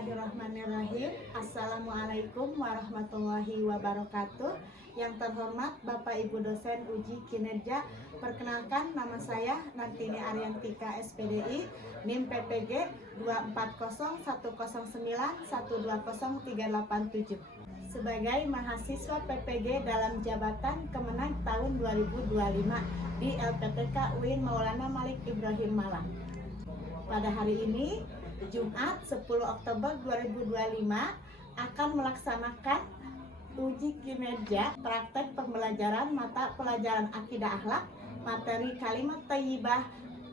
Bismillahirrahmanirrahim. Assalamualaikum warahmatullahi wabarakatuh. Yang terhormat Bapak Ibu dosen uji kinerja, perkenalkan nama saya Nantini Ariantika SPDI, NIM PPG 24010912037. Sebagai mahasiswa PPG dalam jabatan Kemenag tahun 2025 di LPTK UIN Maulana Malik Ibrahim Malang. Pada hari ini, Jumat 10 Oktober 2025 akan melaksanakan uji kinerja praktek pembelajaran mata pelajaran akidah akhlak, materi kalimat thayyibah,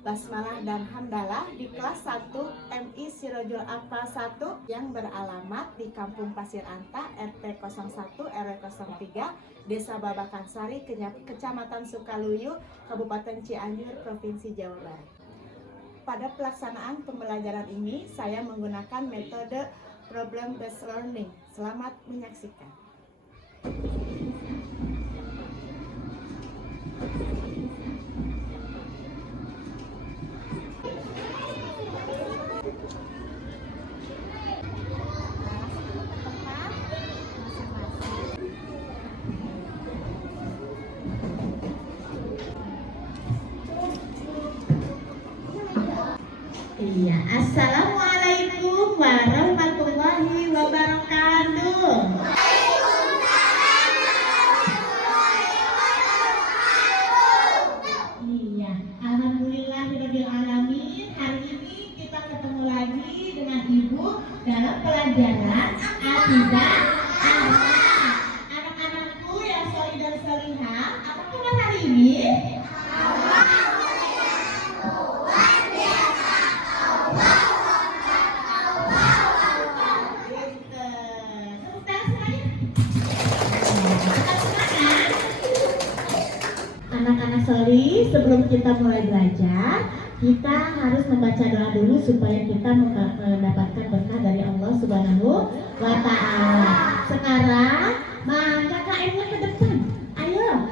basmalah dan hamdalah di kelas 1 MI Sirojul Afa 1 yang beralamat di Kampung Pasir Anta, RT 01 RW 03, Desa Babakan Sari, Kecamatan Sukaluyu, Kabupaten Cianjur, Provinsi Jawa Barat. Pada pelaksanaan pembelajaran ini, saya menggunakan metode problem based learning. Selamat menyaksikan. Iya, assalamualaikum warahmatullahi wabarakatuh. Iya, alhamdulillahirabbil alamin. Hari ini kita ketemu lagi dengan Ibu dalam pelajaran akidah akhlak. Anak-anakku yang solih dan solihah, apa tema hari ini? Anak-anak solih, sebelum kita mulai belajar, kita harus membaca doa dulu supaya kita mendapatkan berkah dari Allah Subhanahu wa Ta'ala. Sekarang, maka KM-nya ke depan. Ayo.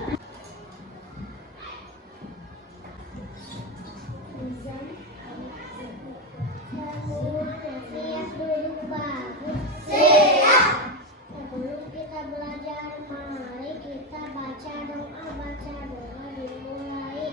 Sebelum kita belajar, mari kita baca doa dimulai.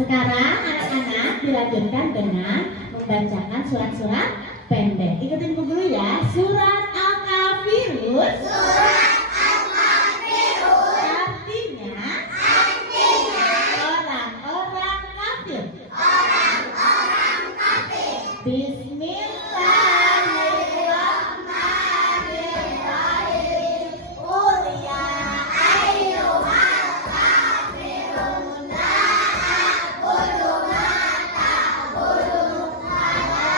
Sekarang anak-anak dilanjutkan dengan membacakan surat-surat pendek. Ikutin Bu Guru ya. Surat Al-Kafirun. Artinya orang-orang kafir. Bismillahirrahmanirrahim. Qul ya ayyuhal kafirun la a'budu ma ta'budun wa la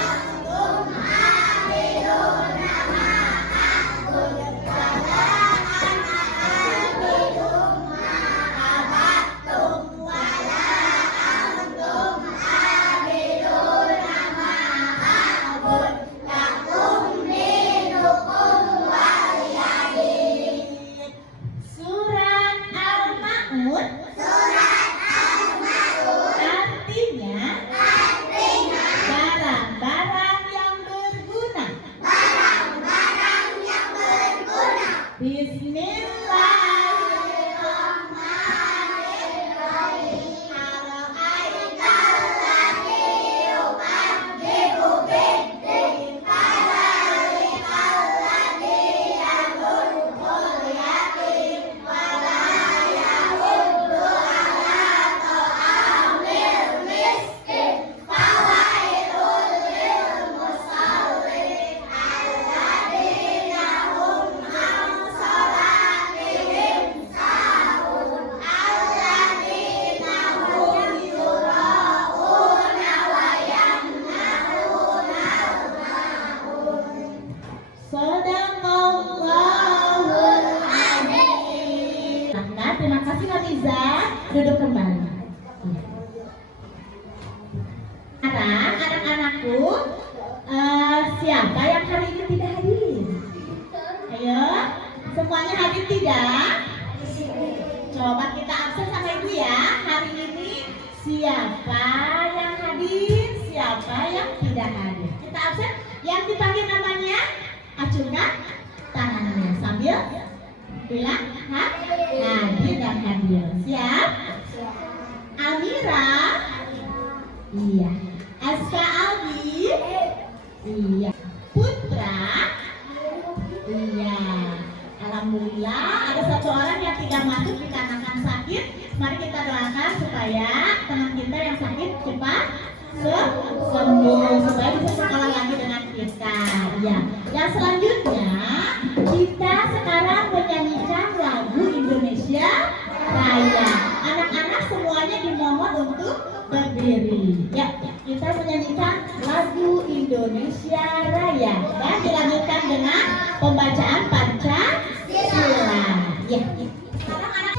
antum 'abiduna ma a'budu wa terima kasih Namiza. Duduk kembali. Sekarang anak-anakku, siapa yang hari ini tidak hadir? Ayo, semuanya hadir tidak? Coba kita absen sama ibu ya. Hari ini siapa yang hadir, siapa yang tidak hadir? Kita absen. Yang dipanggil namanya, acungkan tangannya sambil bilang hadir dan hadir. Siap? Amira? Iya. Aska Aldi? Iya. Putra? Iya. Alhamdulillah ada satu orang yang tidak masuk dikarenakan sakit. Mari kita doakan supaya teman kita yang sakit cepat sembuh, supaya bisa sekolah lagi dengan kita. Ya. Yang selanjutnya kita sekarang menyanyikan lagu Indonesia Raya. Anak-anak semuanya dimohon untuk berdiri. Ya, kita menyanyikan lagu Indonesia Raya dan dilanjutkan dengan pembacaan Pancasila. Ya. Sekarang anak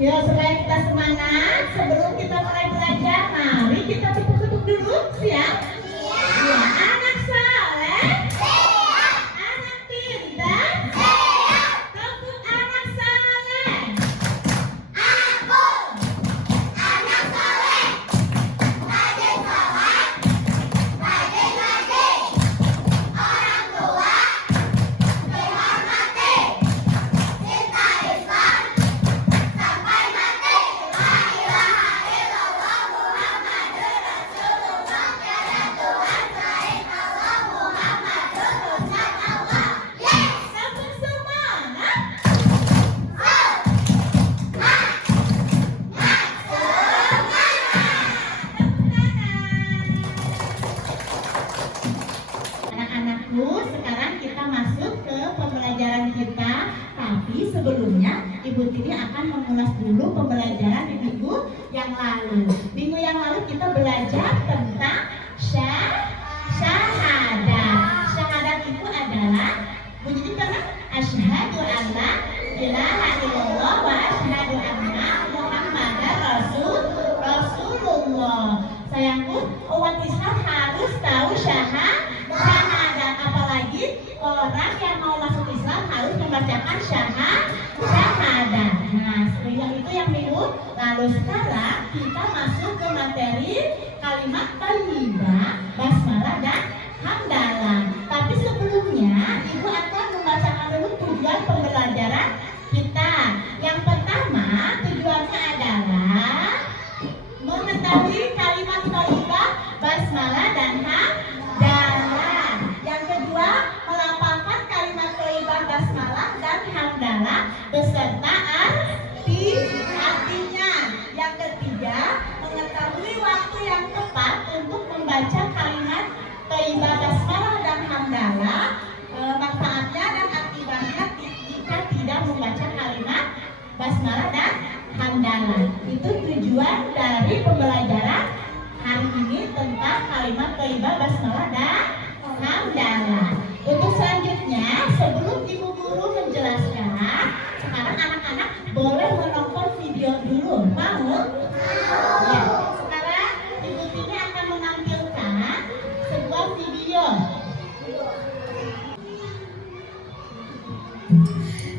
ya, supaya kita semangat sebelum kita mulai belajar, mari kita tepuk-tepuk dulu, siap? Ya, anak saleh, anak pintar, tepuk anak saleh. Aku, anak saleh, rajin sholat, rajin ngaji, orang tua dihormati, cinta Islam. Sekarang kita masuk ke pembelajaran kita, tapi sebelumnya Ibu Tini akan mengulas dulu pembelajaran di minggu yang lalu. Minggu yang lalu kita belajar tentang syahadat. Syahadat itu adalah bunyinya kan asyhadu alla ilaha illallah Lalu sekarang kita masuk ke materi kalimat thayyibah, basmalah dan hamdalah. Tapi sebelumnya Ibu akan membacakan dulu tujuan pembelajaran kita. Yang pertama, tujuannya adalah mengetahui kalimat thayyibah, basmalah dan hamdalah. Yang kedua, melafalkan kalimat thayyibah, basmalah dan hamdalah beserta artinya. Yang ketiga, mengetahui waktu yang tepat untuk membaca kalimat thayyibah, basmalah dan hamdalah, manfaatnya dan akibatnya jika tidak membaca kalimat basmalah dan hamdalah. Itu tujuan dari pembelajaran hari ini tentang kalimat thayyibah, basmalah dan hamdalah. Untuk selanjutnya, sebelum Ibu Guru menjelaskan, sekarang anak-anak boleh menonton video dulu. Mau? Ya. Sekarang Ibu Tini akan menampilkan sebuah video.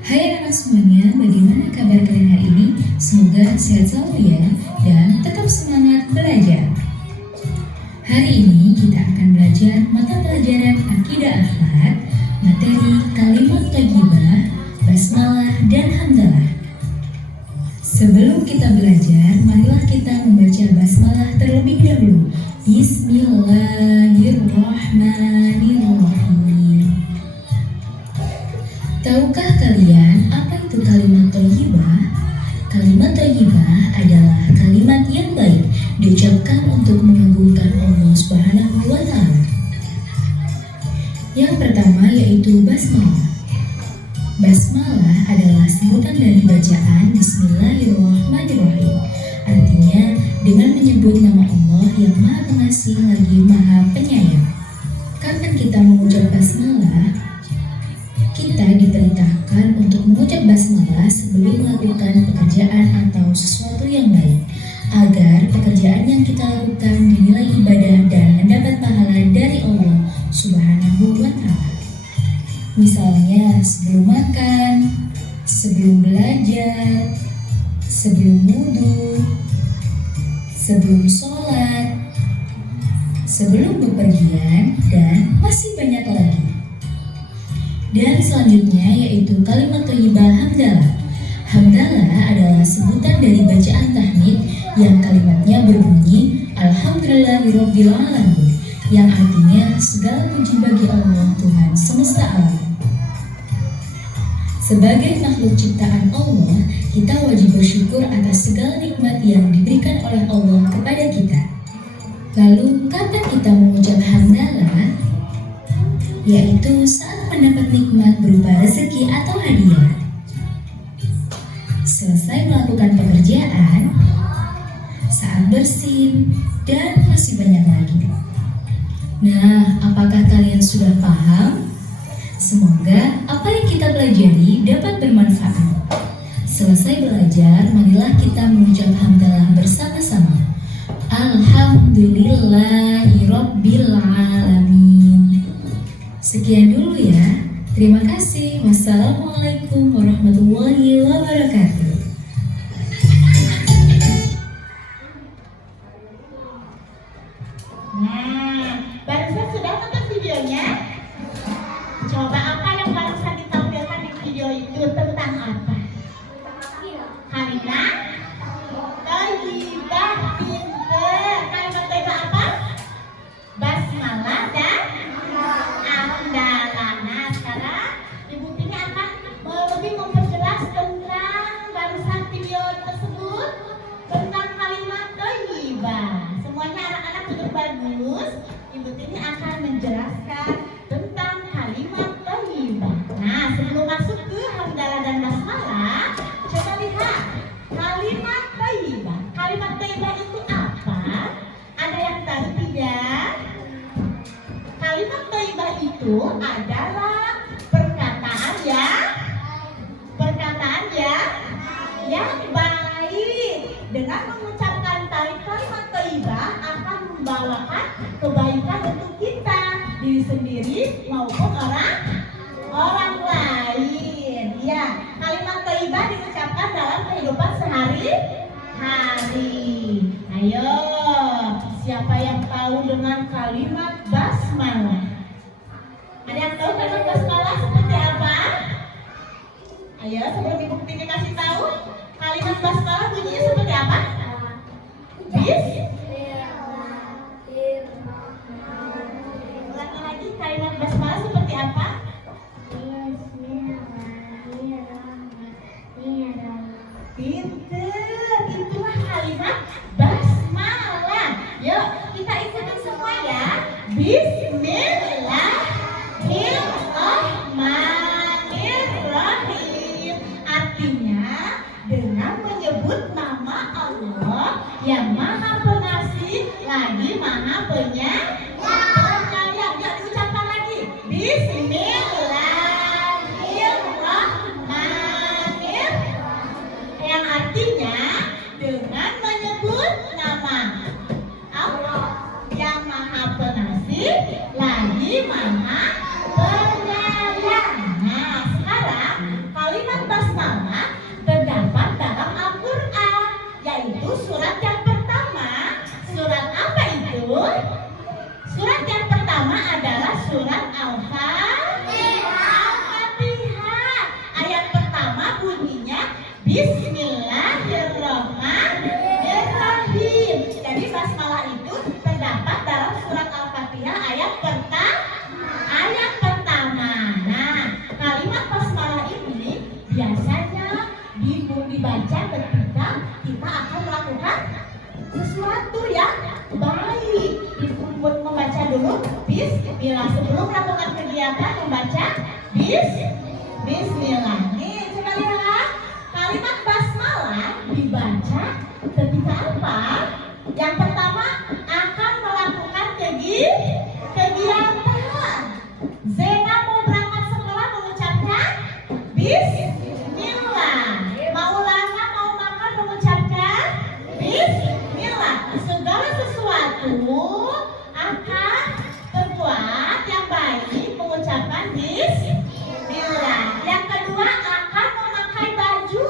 Hai anak semuanya, bagaimana kabar kalian hari ini? Semoga sehat selalu ya, dan tetap semangat belajar. Hari ini kita akan belajar mata pelajaran Akidah Akhlak, materi kalimat thayyibah, basmalah dan hamdalah. Sebelum kita belajar, marilah kita membaca basmalah terlebih dahulu. Bismillahirrahmanirrahim. Tahukah kalian apa itu kalimat thayyibah? Kalimat thayyibah adalah kalimat yang baik diucapkan untuk mengagungkan Allah Subhanahu wa Ta'ala. Yang pertama yaitu basmalah. Basmalah adalah sebutan dari bacaan Bismillahirrahmanirrahim. Artinya dengan menyebut nama Allah yang Maha Pengasih lagi Maha Penyayang. Kapan kita mengucap basmalah? Kita diperintahkan untuk mengucap basmalah sebelum melakukan pekerjaan atau sesuatu yang baik, agar pekerjaan yang kita lakukan dinilai ibadah dan mendapat pahala dari Allah Subhanahu wa Ta'ala. Misalnya sebelum makan, sebelum belajar, sebelum wudhu, sebelum sholat, sebelum bepergian, dan masih banyak lagi. Dan selanjutnya yaitu kalimat thayyibah hamdalah. Hamdalah adalah sebutan dari bacaan tahmid yang kalimatnya berbunyi Alhamdulillahirabbil alamin, yang artinya segala puji bagi Allah Tuhan semesta alam. Sebagai makhluk ciptaan Allah, kita wajib bersyukur atas segala nikmat yang diberikan oleh Allah kepada kita. Lalu kapan kita mengucap hamdalah? Yaitu saat mendapat nikmat berupa rezeki atau hadiah. Selesai melakukan pekerjaan, saat bersin, dan masih banyak lagi. Nah, apakah kalian sudah paham? Semoga apa yang kita pelajari dapat bermanfaat. Selesai belajar, marilah kita mengucap hamdalah bersama-sama. Alhamdulillahirabbil alamin. Sekian dulu ya. Terima kasih. Wassalamualaikum warahmatullahi wabarakatuh. Nah, barusan sudah nonton videonya? Coba apa yang barusan ditampilkan di video itu tentang apa? Kalimat thayyibah, pinter. Kalimat thayyibah apa? Basmalah dan hamdalah. Nah, sekarang Ibu Tini akan lebih memperjelas tentang barusan video tersebut, tentang kalimat thayyibah. Semuanya anak-anak duduk bagus. Ibu Tini akan menjelaskan tentang kalimat thayyibah. Nah, sebelum masuk ke hamdalah dan basmalah, coba lihat kalimat thayyibah. Kalimat thayyibah itu apa? Ada yang tahu tidak? Kalimat thayyibah itu adalah perkataan yang baik. Dengan mengucapkan kalimat thayyibah akan membawakan kebaikan untuk kita, diri sendiri maupun orang lain. Ya, kalimat thayyibah diucapkan dalam kehidupan hari. Ayo, siapa yang tahu dengan kalimat basmalah? Ada yang tahu kalimat basmalah seperti apa? Ayo, sebelum Ibu Tini kasih tahu, kalimat basmalah bunyinya seperti apa? Ulang lagi, kalimat basmalah seperti apa? Pinter, itulah kalimat basmalah. Yuk, kita ikutin semua ya. Bismillahirrahmanirrahim. Artinya dengan menyebut nama Allah yang Maha Pengasih lagi Maha Penyayang. Yuk diucapkan lagi. Bismillahirrahmanirrahim. Yang artinya dengan menyebut nama Allah yang Maha Pengasih lagi Maha Penyayang. Nah, sekarang kalimat basmalah terdapat dalam Al-Quran, yaitu surat yang pertama. Surat apa itu? Surat yang pertama adalah surat Al-Fatihah. Ayat pertama bunyinya Bismillahirrahmanirrahim. Jadi basmalah itu terdapat dalam surat Al-Fatihah ayat pertama. Nah, kalimat basmalah ini biasanya dibaca ketika kita akan melakukan sesuatu yang baik. Membaca dulu Bismillah sebelum melakukan kegiatan, membaca Bismillah. Nih, coba lihat. Kalimat basmalah dibaca ketika apa? Yang pertama akan melakukan kegiatan. Zena mau berangkat sekolah mengucapkan Bismillah. Maulana mau makan mengucapkan Bismillah. Segala sesuatu akan terbuat yang baik mengucapkan Bismillah. Yang kedua akan memakai baju.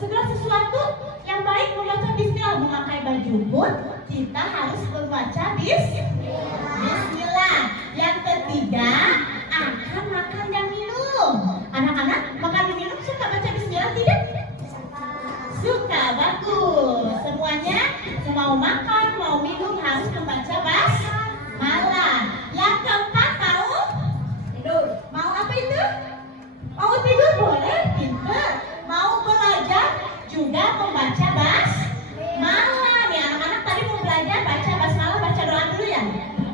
Segala sesuatu yang baik membaca Bismillah. Memakai baju pun kita harus membaca Bismillah. Yang ketiga akan makan dan minum. Anak-anak makan dan minum suka baca Bismillah tidak? Suka, bagus. Semuanya mau makan, mau minum harus membaca basmalah. Yang keempat mau tidur. Mau apa itu? Mau tidur boleh, pinter. Mau belajar juga membaca basmalah. Nih anak-anak tadi mau belajar baca basmalah, baca doa dulu ya.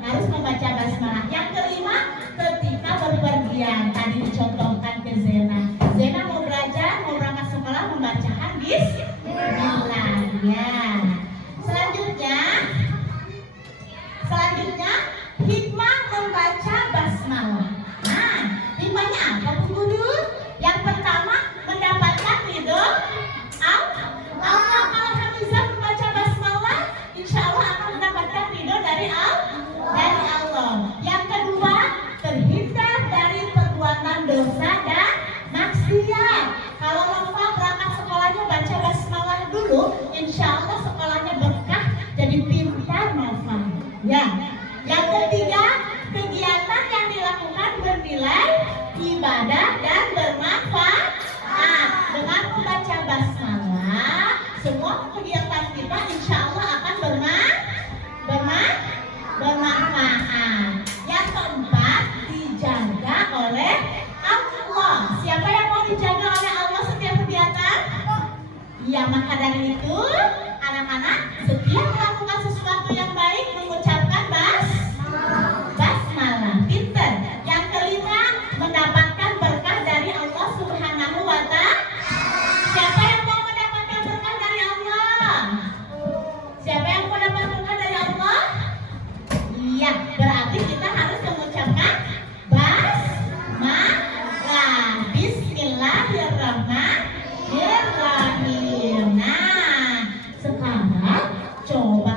Harus membaca basmalah. Yang kelima ketika berpergian tadi dicontohkan ke Zena. Zena mau belajar, mau berangkat sekolah membacakan Bismillahnya. Selanjutnya hikmah membaca basmalah. Nah, hikmahnya apa Bu Guru? Yang pertama mendapatkan ridho Allah. Kalau Hamizah membaca basmalah, insya Allah akan mendapatkan ridho dari Allah. Yang kedua terhindar dari perbuatan dosa dan maksiat. Kalau Nova berangkat sekolahnya baca basmalah dulu, insya Allah sekolahnya berkah, jadi pintar Nova. Ya. Yang ketiga, kegiatan yang dilakukan bernilai ibadah dan bermanfaat. Dengan membaca basmalah, semua kegiatan kita insya Allah akan bermanfaat. Yang keempat, dijaga oleh Allah. Siapa yang mau dijaga oleh Allah setiap kegiatan? Ya, maka dari itu anak-anak setiap melakukan sesuatu yang baik mengucapkan basmalah. Pinter. Yang kelima mendapatkan berkah dari Allah Subhanahu wa Ta'ala. Siapa yang mau mendapatkan berkah dari Allah? Siapa yang mau dapat berkah dari Allah? Iya, berarti kita harus mengucapkan basmalah. Bismillahirrahmanirrahim. Nah, sekarang coba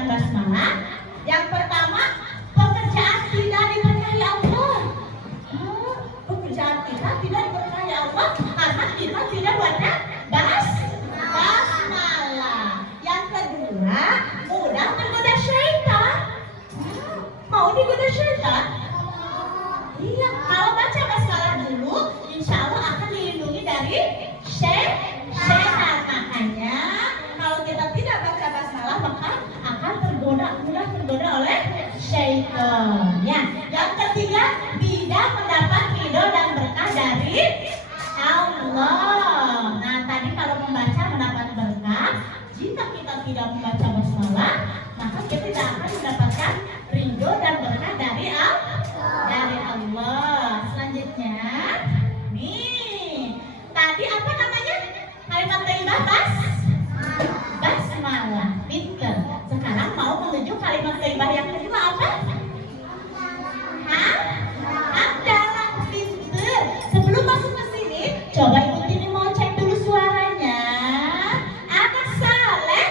dengan basmalah. Yang pertama, pekerjaan kita diberkahi Allah. Pekerjaan kita tidak diberkahi Allah karena kita tidak baca basmalah. Yang kedua, mudah tergoda syaitan. Mau digoda syaitan? Iya, kalau baca basmalah dulu, insya Allah akan dilindungi dari syaitan. Makanya kalau kita tidak baca basmalah maka akan mudah tergoda oleh syaitan. Ya. Yang ketiga, tidak mendapat ridho dan berkah dari Allah. Nah, tadi kalau membaca mendapat berkah, jika kita tidak membaca basmalah, maka kita tidak akan mendapatkan ridho dan berkah dari Allah. Selanjutnya, nih, tadi apa namanya? Kalimat thayyibah basmalah. Pinter. Sekarang mau menuju kalimat thayyibah yang kedua apa? Hamdalah. Pinter. Sebelum masuk ke sini, coba Ibu Tini mau cek dulu suaranya. Anak saleh,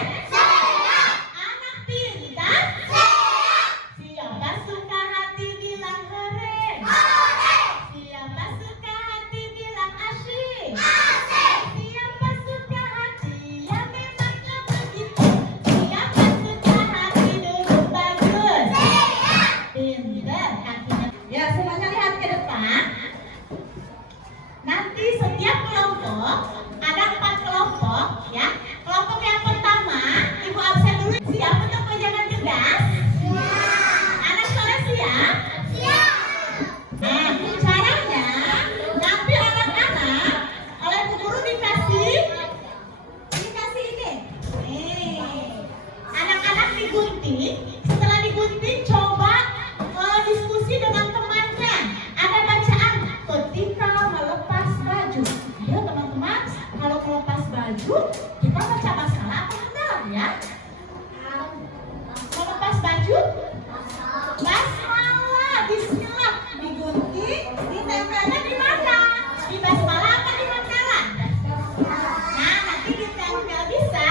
anak pintar, siapa suka hati bilang hore, siapa suka hati bilang asyik, siapa suka hati ya memangnya begitu, siapa suka hati duduk bagus, pintar kakinya. Ya, semuanya lihat ke depan. Nanti setiap kelompok ada 4 kelompok, ya. Kelompok yang pertama, Ibu absen dulu. Siap untuk pejangan cerdas? Anak soleh siap? Nah, caranya nanti anak-anak oleh Bu Guru dikasih ini. Anak-anak digunting. Setelah digunting, coba diskusi dengan temannya. Ada bacaan ketika melepas baju. Ayo teman-teman, kalau melepas baju kita baca basmalah apa enggak ya? Melepas baju basmalah, bismillah, digunting, ditempelnya di mana? Di basmalah apa di makalah? Nah, nanti ditempel bisa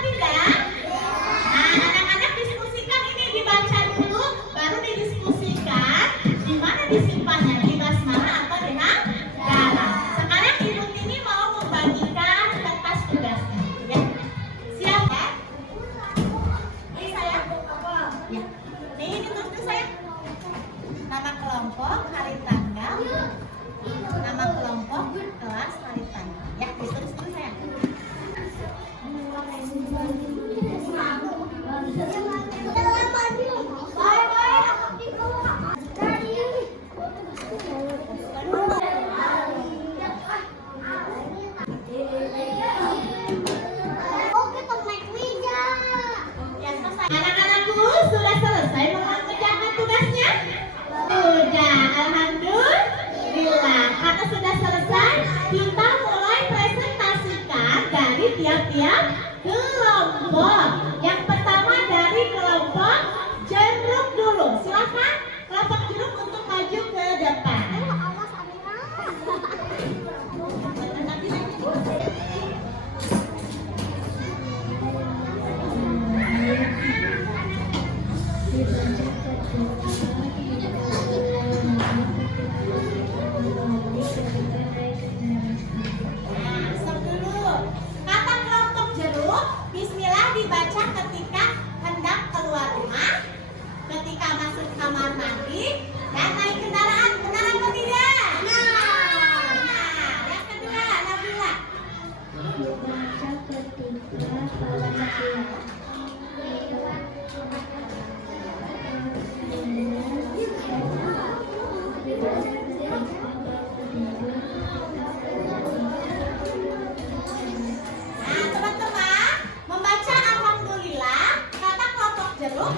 tidak? Nah, anak-anak diskusikan ini, dibaca dulu, baru didiskusikan di mana disimpannya, di basmalah atau di hamdalah. Sekarang Ibu Tini mau membagikan kertas tugasnya, ya. Siap ya? Ini saya. Ya. Nih, ditulis saya. Nama kelompok, hari tanggal, nama kelompok, kelas, hari tanggal. Ya, ditulis dulu saya. Ya, selesai. Anak-anakku sudah selesai mengerjakan tugasnya? Sudah, alhamdulillah. Karena sudah selesai, kita mulai presentasikan dari tiap-tiap kelompok. Yang pertama dari kelompok jeruk dulu. Silakan kelompok jeruk untuk maju ke depan. Stop dulu. Kata kelompok jeruk, bismillah dibaca ketika hendak keluar rumah, ketika masuk kamar mandi, dan naik kendaraan. Benar apa tidak? Nah, yang kedua, Nabila. Baca ketika pada Nah, teman-teman, membaca alhamdulillah, kata kelompok jeruk